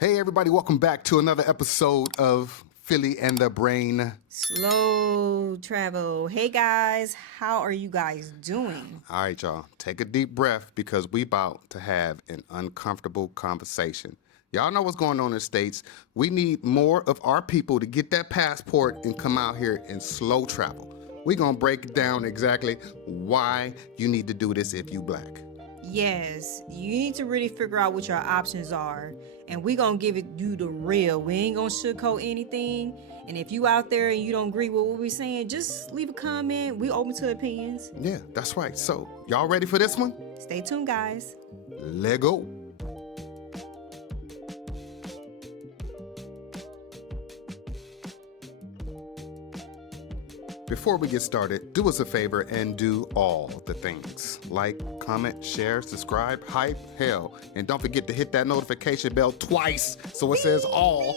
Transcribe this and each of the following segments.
Hey, everybody, welcome back to another episode of Philly and the Brain. Slow travel. Hey guys, how are you guys doing? All right, y'all, take a deep breath because we about to have an uncomfortable conversation. Y'all know what's going on in the States. We need more of our people to get that passport and come out here and slow travel. We're going to break down exactly why you need to do this if you black. Yes, you need to really figure out what your options are, and we gonna give you the real. We ain't gonna sugarcoat anything. And if you out there and you don't agree with what we're saying, just leave a comment. We open to opinions. Yeah, that's right. So, y'all ready for this one? Stay tuned, guys. Let go. Before we get started, do us a favor and do all the things. Like, comment, share, subscribe, hype, hell. And don't forget to hit that notification bell twice so it says all.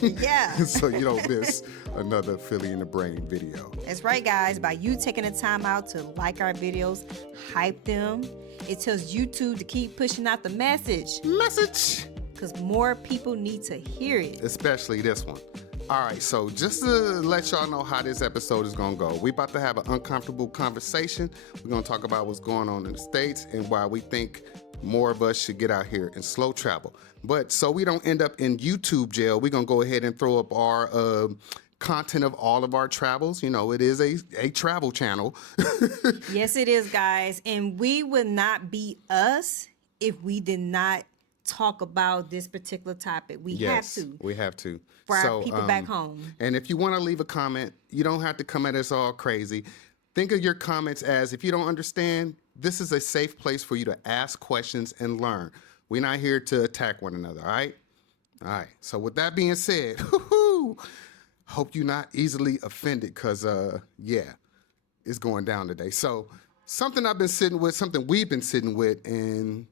Yeah. So you don't miss another Philly in the Brain video. That's right, guys. By you taking the time out to like our videos, hype them, it tells YouTube to keep pushing out the message. Because more people need to hear it. Especially this one. All right, so just to let y'all know how this episode is going to go, we about to have an uncomfortable conversation. We're going to talk about what's going on in the States and why we think more of us should get out here and slow travel. But so we don't end up in YouTube jail, we're going to go ahead and throw up our content of all of our travels. You know, it is a travel channel. Yes, it is, guys. And we would not be us if we did not talk about this particular topic. We have to. We have to. For our people back home. And if you want to leave a comment, you don't have to come at us all crazy. Think of your comments as, if you don't understand, this is a safe place for you to ask questions and learn. We're not here to attack one another, all right? All right. So with that being said, hope you're not easily offended because, it's going down today. So something I've been sitting with, something we've been sitting with, and,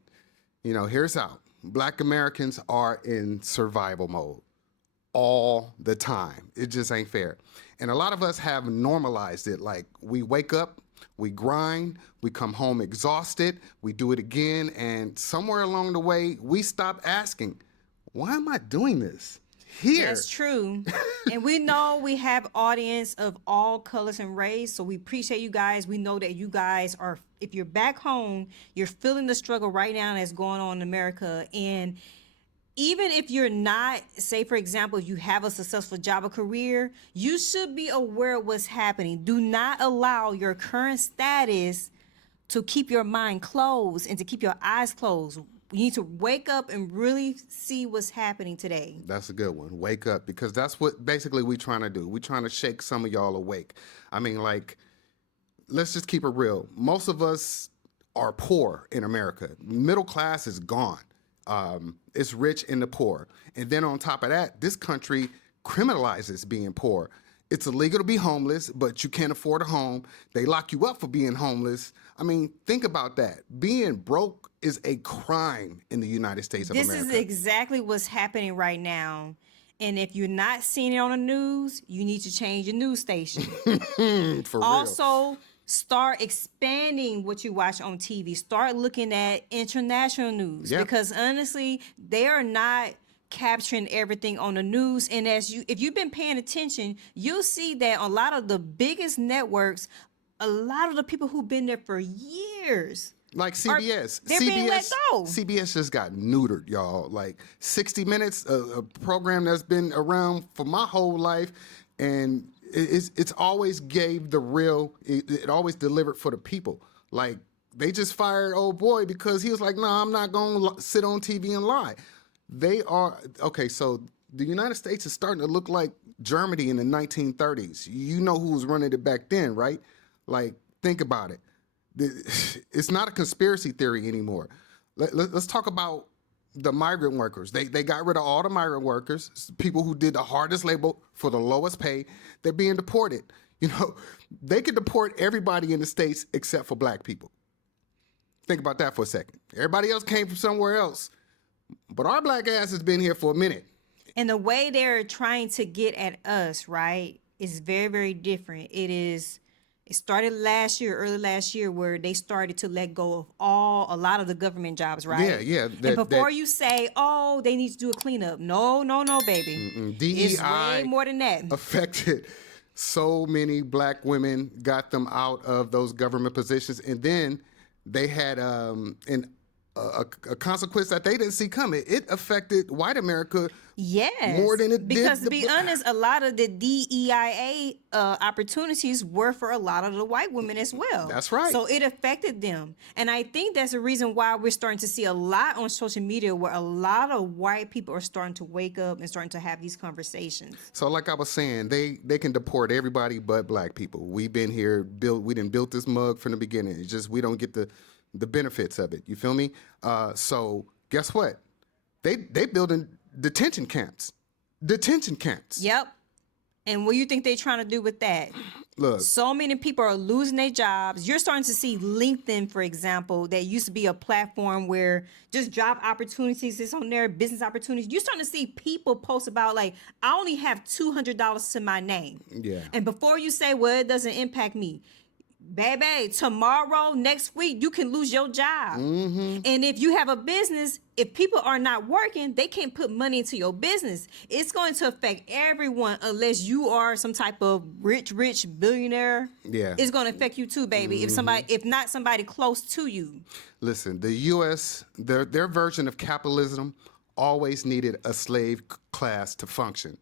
here's out. Black Americans are in survival mode all the time. It just ain't fair. And a lot of us have normalized it. Like, we wake up, we grind, we come home exhausted, we do it again, and somewhere along the way, we stop asking, why am I doing this here? That's true. And we know we have audience of all colors and race, so we appreciate you guys. We know that you guys are, if you're back home, you're feeling the struggle right now that's going on in America. And even if you're not, say, for example, if you have a successful job or career, you should be aware of what's happening. Do not allow your current status to keep your mind closed and to keep your eyes closed. You need to wake up and really see what's happening today. That's a good one. Wake up, because that's what basically we're trying to do. We're trying to shake some of y'all awake. I mean, like, let's just keep it real. Most of us are poor in America. Middle class is gone. It's rich and the poor. And then on top of that, this country criminalizes being poor. It's illegal to be homeless, but you can't afford a home. They lock you up for being homeless. I mean, think about that. Being broke is a crime in the United States of America. This is exactly what's happening right now. And if you're not seeing it on the news, you need to change your news station. For real. Also, start expanding what you watch on TV. Start looking at international news. Yep. Because honestly, they are not capturing everything on the news. And if you've been paying attention, you'll see that a lot of the biggest networks, a lot of the people who've been there for years, like CBS. they're being let go. CBS just got neutered, y'all. Like 60 Minutes, a program that's been around for my whole life, and it's always gave the real, it always delivered for the people. Like, they just fired old boy because he was like, no, I'm not going to sit on TV and lie. They are, okay, so the United States is starting to look like Germany in the 1930s. You know who was running it back then, right? Like, think about it. It's not a conspiracy theory anymore. Let's talk about the migrant workers. They got rid of all the migrant workers, people who did the hardest labor for the lowest pay. They're being deported. They could deport everybody in the States except for black people. Think about that for a second. Everybody else came from somewhere else. But our black ass has been here for a minute. And the way they're trying to get at us, right, is very, very different. It started early last year, where they started to let go of a lot of the government jobs, right? Yeah. And before you say, oh, they need to do a cleanup. No, baby. It's way DEI more than that. affected so many black women, got them out of those government positions, and then they had a consequence that they didn't see coming. It affected white America more than it did. Because to be honest, a lot of the DEIA opportunities were for a lot of the white women as well. That's right. So it affected them. And I think that's the reason why we're starting to see a lot on social media where a lot of white people are starting to wake up and starting to have these conversations. So like I was saying, they can deport everybody but black people. We've been here, we didn't build this mug from the beginning. It's just we don't get the benefits of it. You feel me? So guess what? They building detention camps. Yep. And what do you think they're trying to do with that? Look, so many people are losing their jobs. You're starting to see LinkedIn, for example, that used to be a platform where just job opportunities is on there, business opportunities. You're starting to see people post about, like, I only have $200 to my name. Yeah. And before you say, well, it doesn't impact me, baby, tomorrow, next week, you can lose your job. Mm-hmm. And if you have a business, if people are not working, they can't put money into your business. It's going to affect everyone unless you are some type of rich billionaire. Yeah. It's going to affect you too, baby. Mm-hmm. If not somebody close to you. Listen, the U.S., their version of capitalism always needed a slave class to function.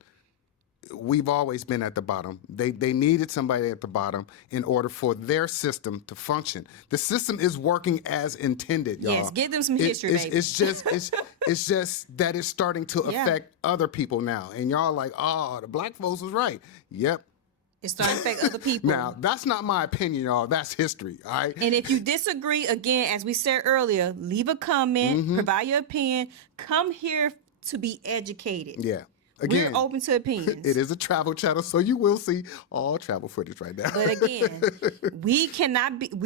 We've always been at the bottom. They needed somebody at the bottom in order for their system to function. The system is working as intended, y'all. Yes, give them some history, baby. It's just that it's starting to affect other people now. And y'all like, oh, the black folks was right. Yep. It's starting to affect other people. Now, that's not my opinion, y'all. That's history, all right? And if you disagree, again, as we said earlier, leave a comment, provide your opinion. Come here to be educated. Yeah. Again, we're open to opinions. It is a travel channel, so you will see all travel footage right now. But again, we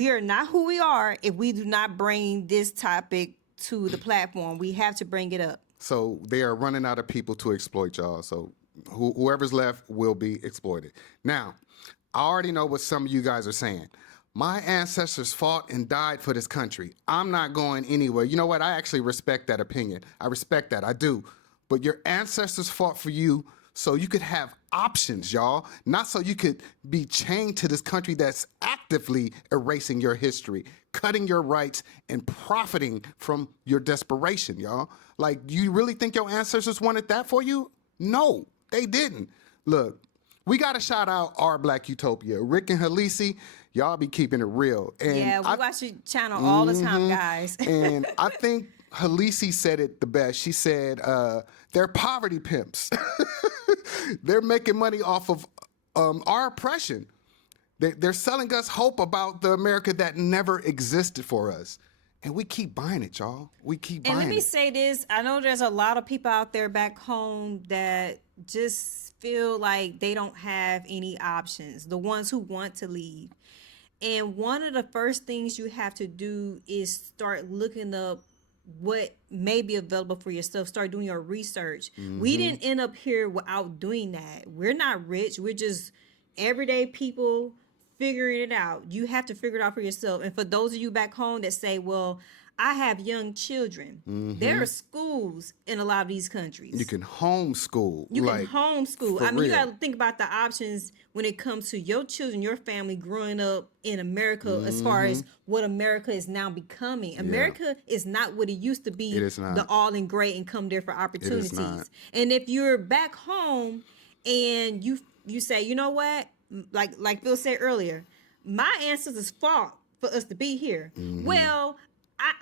are not who we are if we do not bring this topic to the platform. We have to bring it up. So they are running out of people to exploit y'all. So whoever's left will be exploited. Now, I already know what some of you guys are saying. My ancestors fought and died for this country. I'm not going anywhere. You know what? I actually respect that opinion. I respect that. I do. But your ancestors fought for you so you could have options, y'all. Not so you could be chained to this country that's actively erasing your history, cutting your rights, and profiting from your desperation, y'all. Like, you really think your ancestors wanted that for you? No, they didn't. Look, we got to shout out our Black Utopia. Rick and Halisi, y'all be keeping it real. And yeah, we watch your channel all the time, guys. And I think Halisi said it the best. She said, they're poverty pimps. They're making money off of our oppression. They're selling us hope about the America that never existed for us. And we keep buying it, y'all. We keep buying it. And let me say this. I know there's a lot of people out there back home that just feel like they don't have any options, the ones who want to leave. And one of the first things you have to do is start looking up what may be available for yourself. Start doing your research. We didn't end up here without doing that. We're not rich. We're just everyday people figuring it out. You have to figure it out for yourself. And for those of you back home that say, well, I have young children. There are schools in a lot of these countries. You can homeschool. You can homeschool. I mean, real. you got to think about the options when it comes to your children, your family growing up in America, as far as what America is now becoming. America is not what it used to be. It is not. The all in great and come there for opportunities. It is not. And if you're back home and you say, you know what, like Phil said earlier, my ancestors fought for us to be here. Well,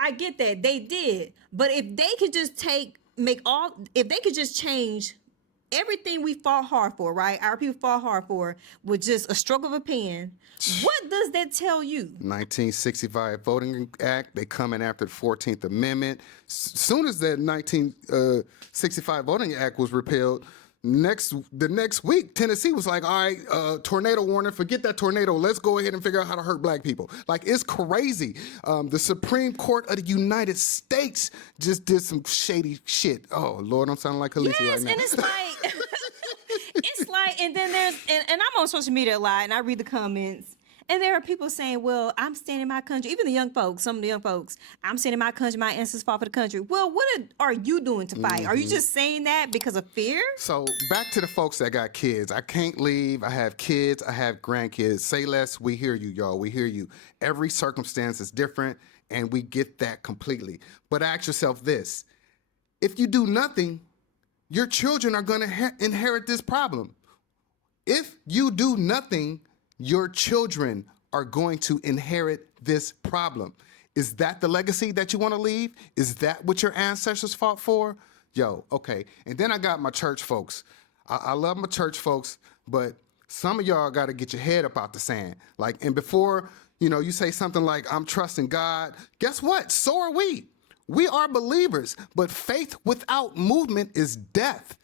I get that they did, but if they could just if they could just change everything we fought hard for, right? Our people fought hard for with just a stroke of a pen. What does that tell you? 1965 Voting Act, they coming after the 14th Amendment. Soon as that 1965 Voting Act was repealed, the next week, Tennessee was like, all right, tornado warning, forget that tornado. Let's go ahead and figure out how to hurt black people. Like, it's crazy. The Supreme Court of the United States just did some shady shit. Oh, Lord, I'm sounding like Khaleesi right now. And it's like, and then there's, and I'm on social media a lot, and I read the comments, And there are people saying, well, I'm staying in my country. Even the young folks, some of the young folks, I'm staying in my country. My ancestors fought for the country. Well, what are you doing to fight? Are you just saying that because of fear? So back to the folks that got kids. I can't leave. I have kids. I have grandkids. Say less. We hear you, y'all. We hear you. Every circumstance is different, and we get that completely. But ask yourself this. If you do nothing, your children are going to inherit this problem. If you do nothing, your children are going to inherit this problem. Is that the legacy that you want to leave? Is that what your ancestors fought for? Yo, okay. And then I got my church folks. I love my church folks, but some of y'all got to get your head up out the sand. Like, and before, you say something like, I'm trusting God, guess what? So are we. We are believers, but faith without movement is death.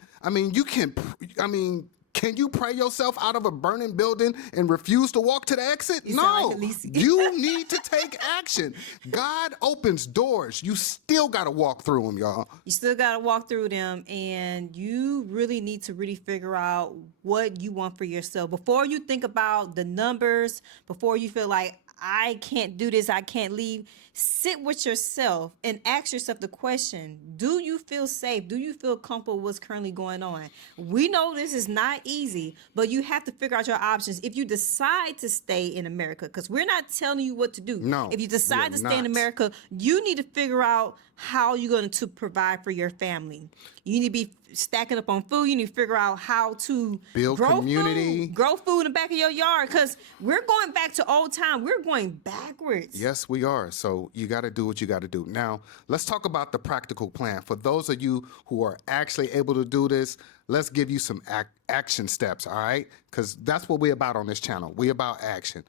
Can you pray yourself out of a burning building and refuse to walk to the exit? No, you need to take action. God opens doors. You still got to walk through them, y'all. You still got to walk through them, and you really need to figure out what you want for yourself. Before you think about the numbers, before you feel like, I can't do this, I can't leave, sit with yourself and ask yourself the question, do you feel safe? Do you feel comfortable with what's currently going on? We know this is not easy, but you have to figure out your options. If you decide to stay in America, because we're not telling you what to do. No, if you decide to stay in America, you need to figure out how you're going to provide for your family. You need to be stacking up on food. You need to figure out how to build community, grow food in the back of your yard, because we're going back to old time. We're going backwards. Yes, we are. So you got to do what you got to do. Now, let's talk about the practical plan. For those of you who are actually able to do this, let's give you some action steps, all right? Because that's what we're about on this channel. We about action.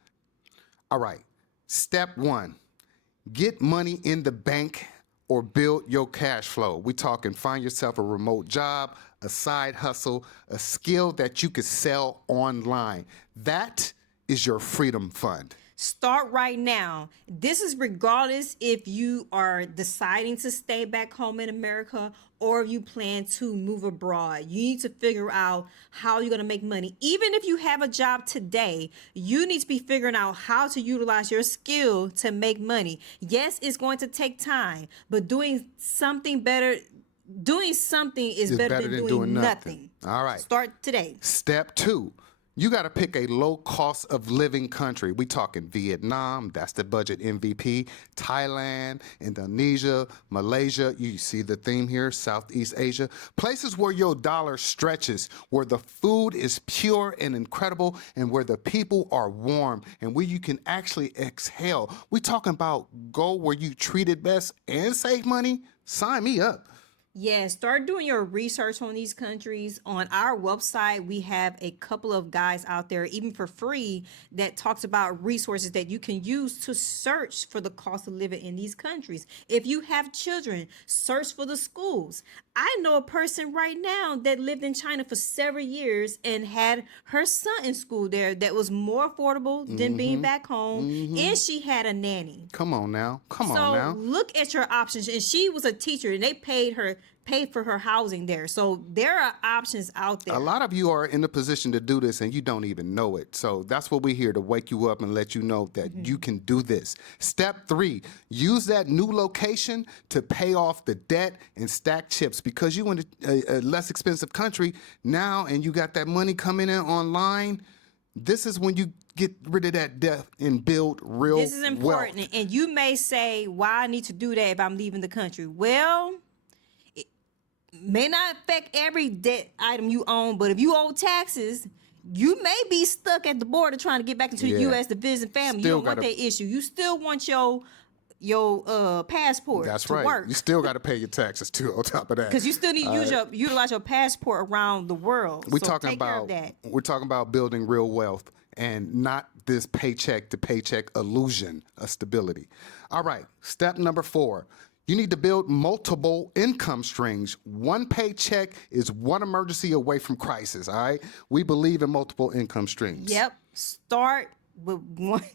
All right. Step 1, get money in the bank or build your cash flow. We talking find yourself a remote job, a side hustle, a skill that you could sell online. That is your freedom fund. Start right now. This is regardless if you are deciding to stay back home in America or if you plan to move abroad. You need to figure out how you're going to make money. Even if you have a job today, you need to be figuring out how to utilize your skill to make money. Yes, it's going to take time, but doing something is better than doing nothing. All right. Start today. Step 2. You got to pick a low cost of living country. We talking Vietnam, that's the budget MVP, Thailand, Indonesia, Malaysia. You see the theme here, Southeast Asia. Places where your dollar stretches, where the food is pure and incredible, and where the people are warm, and where you can actually exhale. We talking about go where you treated best and save money? Sign me up. Yeah, start doing your research on these countries. On our website, we have a couple of guys out there, even for free, that talks about resources that you can use to search for the cost of living in these countries. If you have children, search for the schools. I know a person right now that lived in China for several years and had her son in school there that was more affordable than being back home, and she had a nanny. Come on now. Come on now. So look at your options. And she was a teacher, and they paid for her housing there. So there are options out there. A lot of you are in a position to do this and you don't even know it. So that's what we're here to wake you up and let you know that you can do this. Step 3, use that new location to pay off the debt and stack chips, because you in a less expensive country now and you got that money coming in online. This is when you get rid of that debt and build real wealth. This is important. Wealth. And you may say, why I need to do that if I'm leaving the country? Well, may not affect every debt item you own, but if you owe taxes, you may be stuck at the border trying to get back into the U.S. to visit family. You don't want that issue. You still want your passport. That's to right. work. You still got to pay your taxes too. On top of that, because you still need to utilize your passport around the world. We're talking about building real wealth and not this paycheck to paycheck illusion of stability. All right. Step number 4. You need to build multiple income streams. One paycheck is one emergency away from crisis, all right? We believe in multiple income streams. Yep. Start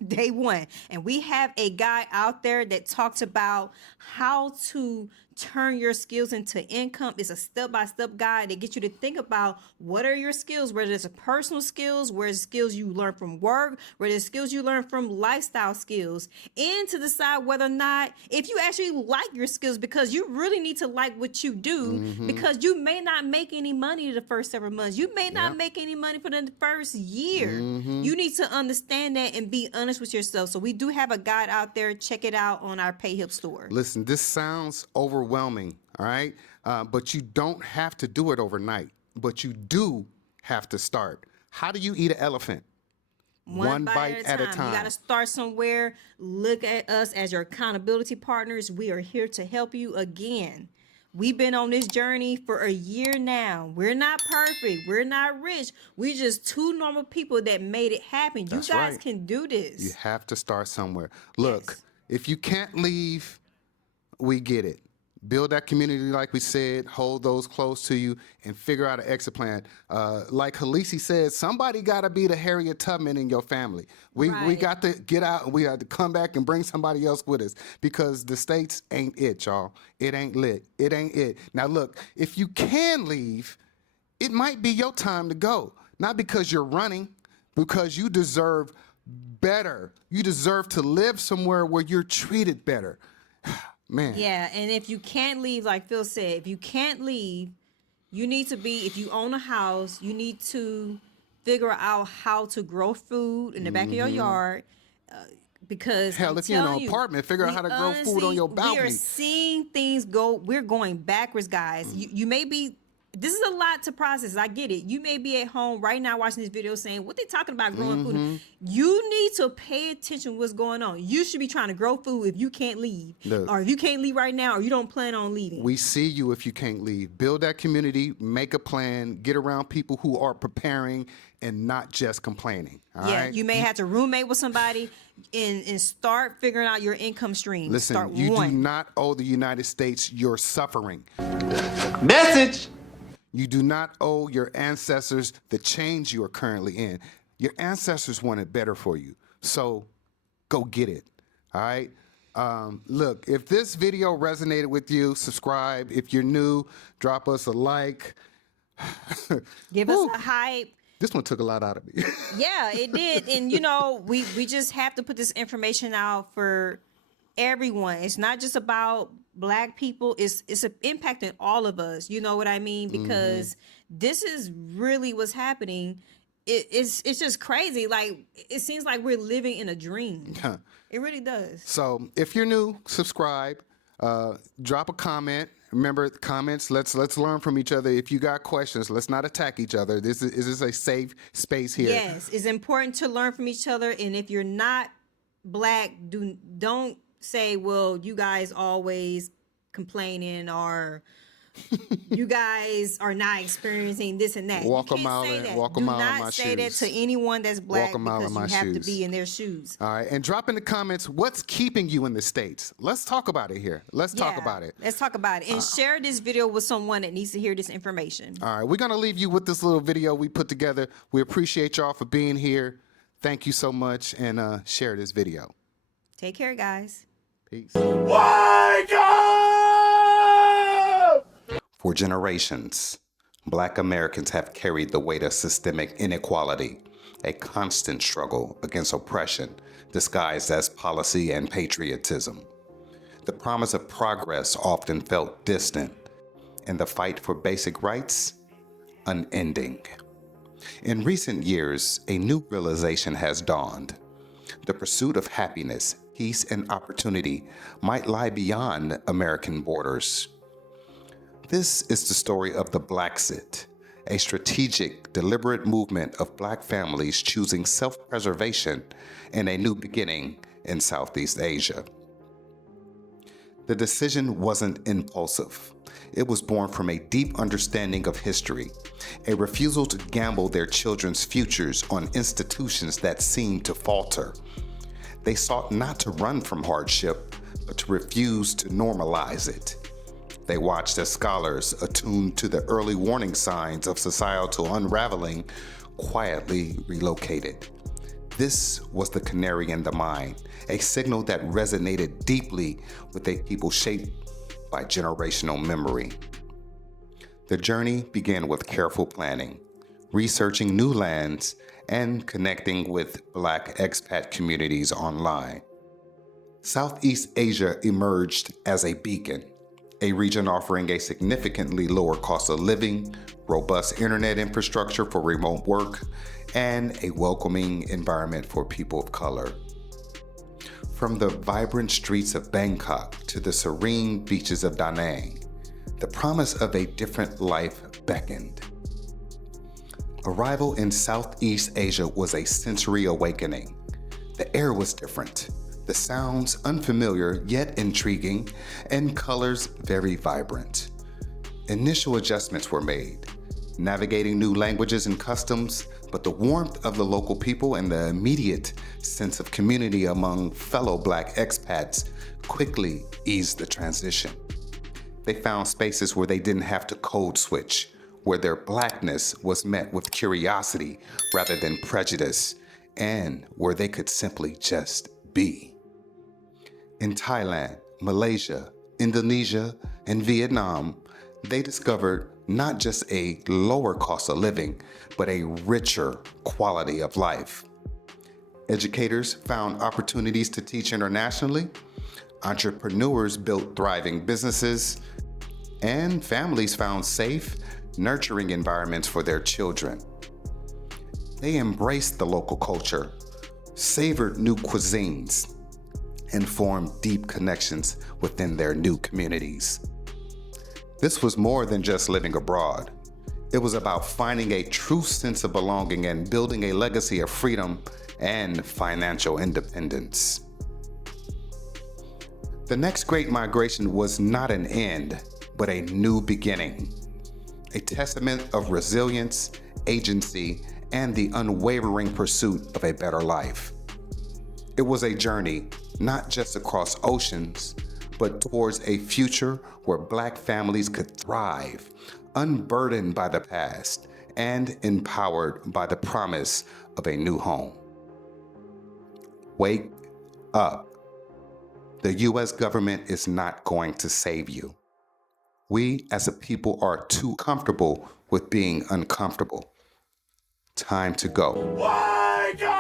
day one. And we have a guy out there that talks about how to turn your skills into income. It's a step-by-step guide that gets you to think about what are your skills, whether it's personal skills, where it's skills you learn from work, whether it's skills you learn from lifestyle skills, and to decide whether or not if you actually like your skills, because you really need to like what you do, because you may not make any money the first several months. You may not make any money for the first year. You need to understand that and be honest with yourself. So we do have a guide out there. Check it out on our PayHip store. Listen, this sounds overwhelming, all right? But you don't have to do it overnight. But you do have to start. How do you eat an elephant? One bite at a time. You got to start somewhere. Look at us as your accountability partners. We are here to help you again. We've been on this journey for a year now. We're not perfect. We're not rich. We're just two normal people that made it happen. That's you guys right. can do this. You have to start somewhere. Look, if you can't leave, we get it. Build that community, like we said, hold those close to you, and figure out an exit plan. Like Halisi said, somebody got to be the Harriet Tubman in your family. We got to get out, and we have to come back and bring somebody else with us, because the States ain't it, y'all. It ain't lit. It ain't it. Now, look, if you can leave, it might be your time to go. Not because you're running, because you deserve better. You deserve to live somewhere where you're treated better. Man. Yeah, and if you can't leave, like Phil said, if you can't leave, you need to be, if you own a house, you need to figure out how to grow food in the back of your yard. Because hell, if you're in an apartment, figure out how to grow food on your balcony. We are seeing things go, we're going backwards, guys. You may be, this is a lot to process. I get it. You may be at home right now watching this video saying, what they talking about growing food? You need to pay attention to what's going on. You should be trying to grow food if you can't leave. Look, or if you can't leave right now, or you don't plan on leaving. We see you if you can't leave. Build that community, make a plan, get around people who are preparing and not just complaining. All right? You may have to roommate with somebody and start figuring out your income stream. Listen, you do not owe the United States your suffering. Message! You do not owe your ancestors the change you are currently in. Your ancestors wanted better for you, so go get it, all right? Look, if this video resonated with you, subscribe. If you're new, drop us a like. Give us a hype. This one took a lot out of me. Yeah, it did. And, you know, we just have to put this information out for everyone. It's not just about Black people. It's impacting all of us. You know what I mean? Because this is really what's happening. It's just crazy. Like, it seems like we're living in a dream. It really does. So if you're new, subscribe. Drop a comment. Remember, comments, let's learn from each other. If you got questions, let's not attack each other. This is a safe space here. Yes, it's important to learn from each other. And if you're not Black, don't say, well, you guys always complaining, or you guys are not experiencing this and that. Walk a mile in my shoes. Do not say that to anyone that's Black, because you have to be in their shoes. All right, and drop in the comments, what's keeping you in the States? Let's talk about it here. Let's talk about it. Let's talk about it. And share this video with someone that needs to hear this information. All right, we're going to leave you with this little video we put together. We appreciate y'all for being here. Thank you so much, and share this video. Take care, guys. Peace. Wake up! For generations, Black Americans have carried the weight of systemic inequality, a constant struggle against oppression disguised as policy and patriotism. The promise of progress often felt distant, and the fight for basic rights unending. In recent years, a new realization has dawned. The pursuit of happiness, peace, and opportunity might lie beyond American borders. This is the story of the Blacksit, a strategic, deliberate movement of Black families choosing self-preservation and a new beginning in Southeast Asia. The decision wasn't impulsive. It was born from a deep understanding of history, a refusal to gamble their children's futures on institutions that seemed to falter. They sought not to run from hardship, but to refuse to normalize it. They watched as scholars, attuned to the early warning signs of societal unraveling, quietly relocated. This was the canary in the mine, a signal that resonated deeply with a people shaped by generational memory. The journey began with careful planning, researching new lands, and connecting with Black expat communities online. Southeast Asia emerged as a beacon, a region offering a significantly lower cost of living, robust internet infrastructure for remote work, and a welcoming environment for people of color. From the vibrant streets of Bangkok to the serene beaches of Da Nang, the promise of a different life beckoned. Arrival in Southeast Asia was a sensory awakening. The air was different, the sounds unfamiliar yet intriguing, and colors very vibrant. Initial adjustments were made, navigating new languages and customs, but the warmth of the local people and the immediate sense of community among fellow Black expats quickly eased the transition. They found spaces where they didn't have to code switch, where their Blackness was met with curiosity rather than prejudice, and where they could simply just be. In Thailand, Malaysia, Indonesia, and Vietnam, they discovered not just a lower cost of living, but a richer quality of life. Educators found opportunities to teach internationally, entrepreneurs built thriving businesses, and families found safe, nurturing environments for their children. They embraced the local culture, savored new cuisines, and formed deep connections within their new communities. This was more than just living abroad. It was about finding a true sense of belonging and building a legacy of freedom and financial independence. The next great migration was not an end, but a new beginning, a testament of resilience, agency, and the unwavering pursuit of a better life. It was a journey, not just across oceans, but towards a future where Black families could thrive, unburdened by the past and empowered by the promise of a new home. Wake up. The U.S. government is not going to save you. We as a people are too comfortable with being uncomfortable. Time to go. Wake up!